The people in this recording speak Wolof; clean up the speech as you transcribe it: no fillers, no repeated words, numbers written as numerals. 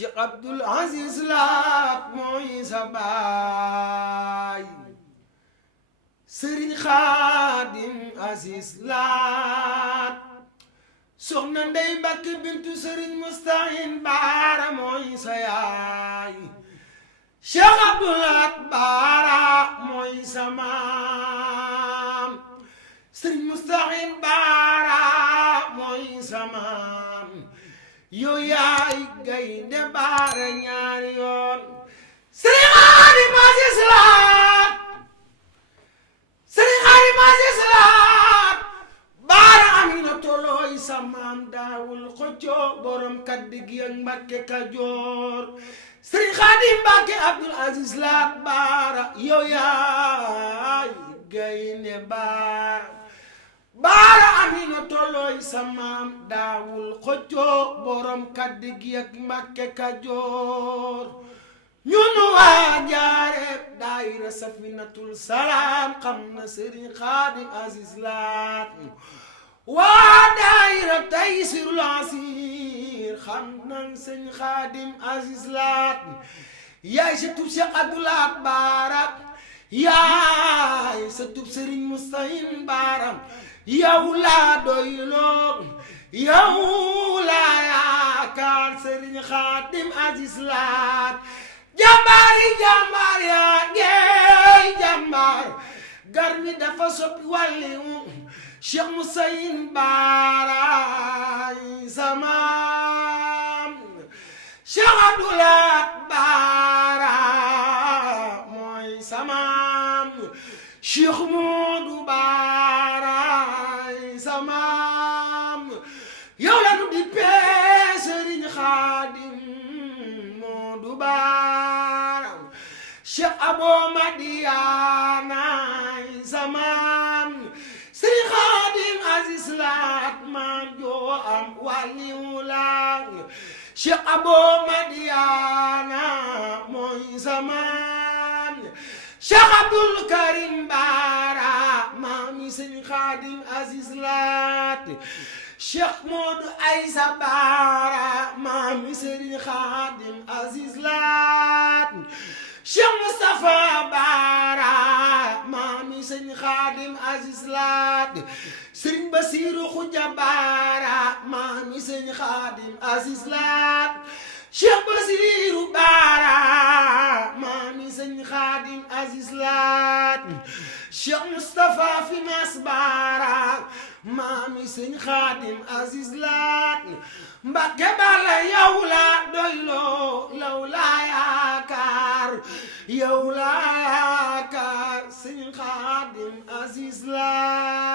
Cheikh Abdoul Aziz Laat mooy sa baay Sëriñ Xaadim Aziz Laat soxna Ndey Mbàkke bintu Sëriñ Mustahin Baara mooy sa yaay Cheikh Abdoul Laat Baara mooy sa maam Sëriñ Mustahin Baara mooy sa maam yow yaay gaynde Baara ñaari yoon Sëriñ Xaadim Aziz Laat Sëriñ Xaadim Aziz Laat Baara Amina tolooy sa maam daawul xëccoo borom kaddi gi ak Mbàkke Kajoor Sëriñ Xaadim Mbàkke Abdoul Aziz Laat Baara yow yaay gaynde Baara Amina tolooy sa maam daawul xëccoo borom kaddi gi ak Mbàkke Kajoor ñunu waa Njaareem daayira Safinatul Salaam xam na Sëriñ Xaadim Aziz Laat waa daayira Taysirul Asiir xam nañ Sëriñ Xaadim Aziz Laat yaay sa tub Cheikh Abdoul Laat Baara yaay sa tub Sëriñ Mustahin Baara yow laa doyloo yow laa yaakaar Sëriñ Xaadim Aziz Laat jàmbaar yaa ngeey jàmbaar gar mi dafa soppi wàlliwu Cheikh Mustahin Baara sa maam Cheikh Abdoul Laat Baara mooy sa maam Cheikh Moodu Baara sa maam yow la nu di pee Sëriñ Xaadim Moodu Baara Cheikh Abo Madiana sa maam Sëriñ Xaadim Aziz Laat maam joo am wàlliwu la Cheikh Abo Madiana mooy sa maam Cheikh Abdul Karim Baara maami Sëriñ Xaadim Aziz Laat Cheikh Moodu Aysa Baara maami Sëriñ Xaadim Aziz Laat Cheikh Mustafa Baara maami Sëriñ Xaadim Aziz Laat Sëriñ Basiru Xuja Baara maami Sëriñ Xaadim Aziz Laat Cheikh Basiru Baara maami Sëriñ Xaadim Aziz Laat Cheikh Mustafa Finas Baara maami Sëriñ Xaadim Aziz Laat Mbàkke Balla yow laa doyloo yow laa yaakaar yow laa yaakaar Sëriñ Xaadim Aziz Laat